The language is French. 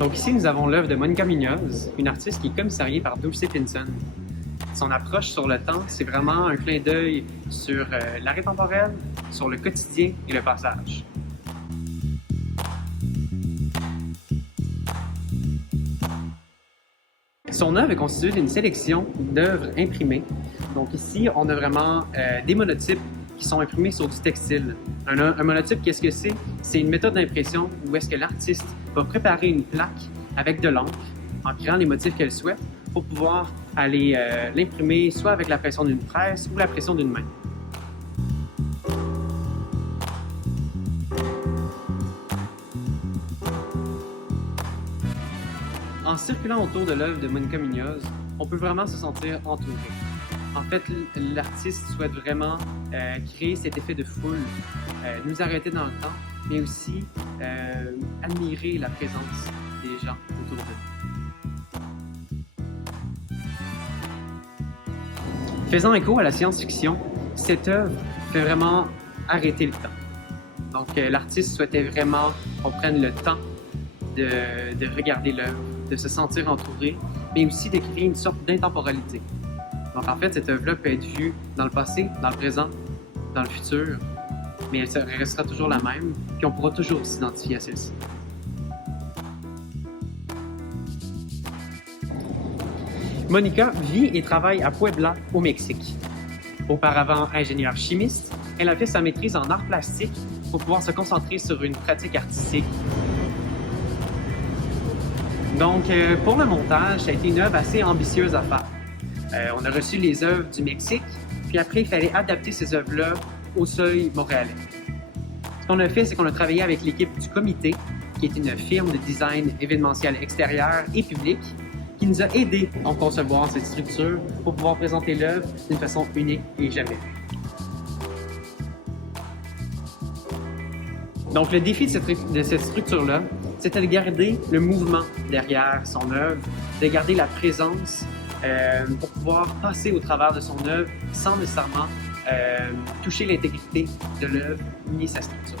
Donc ici, nous avons l'œuvre de Monica Muñoz, une artiste qui est commissariée par Dulce Pinson. Son approche sur le temps, c'est vraiment un clin d'œil sur l'arrêt temporel, sur le quotidien et le passage. Son œuvre est constituée d'une sélection d'œuvres imprimées. Donc ici, on a vraiment des monotypes qui sont imprimés sur du textile. Un monotype, qu'est-ce que c'est? C'est une méthode d'impression où est-ce que l'artiste va préparer une plaque avec de l'encre en créant les motifs qu'elle souhaite pour pouvoir aller l'imprimer soit avec la pression d'une presse ou la pression d'une main. En circulant autour de l'œuvre de Monica Muñoz, on peut vraiment se sentir entouré. En fait, l'artiste souhaite vraiment créer cet effet de foule, nous arrêter dans le temps, mais aussi admirer la présence des gens autour de nous. Faisant écho à la science-fiction, cette œuvre fait vraiment arrêter le temps. Donc, l'artiste souhaitait vraiment qu'on prenne le temps de regarder l'œuvre, de se sentir entouré, mais aussi de créer une sorte d'intemporalité. Donc en fait, cette œuvre-là peut être vue dans le passé, dans le présent, dans le futur, mais elle restera toujours la même, puis on pourra toujours s'identifier à celle-ci. Monica vit et travaille à Puebla, au Mexique. Auparavant ingénieure chimiste, elle a fait sa maîtrise en arts plastiques pour pouvoir se concentrer sur une pratique artistique. Donc, pour le montage, ça a été une œuvre assez ambitieuse à faire. On a reçu les œuvres du Mexique, puis après, il fallait adapter ces œuvres-là au seuil montréalais. Ce qu'on a fait, c'est qu'on a travaillé avec l'équipe du Comité, qui est une firme de design événementiel extérieur et public, qui nous a aidés à concevoir cette structure pour pouvoir présenter l'œuvre d'une façon unique et jamais vue. Donc, le défi de cette structure-là, c'était de garder le mouvement derrière son œuvre, de garder la présence pour pouvoir passer au travers de son œuvre sans nécessairement toucher l'intégrité de l'œuvre ni sa structure.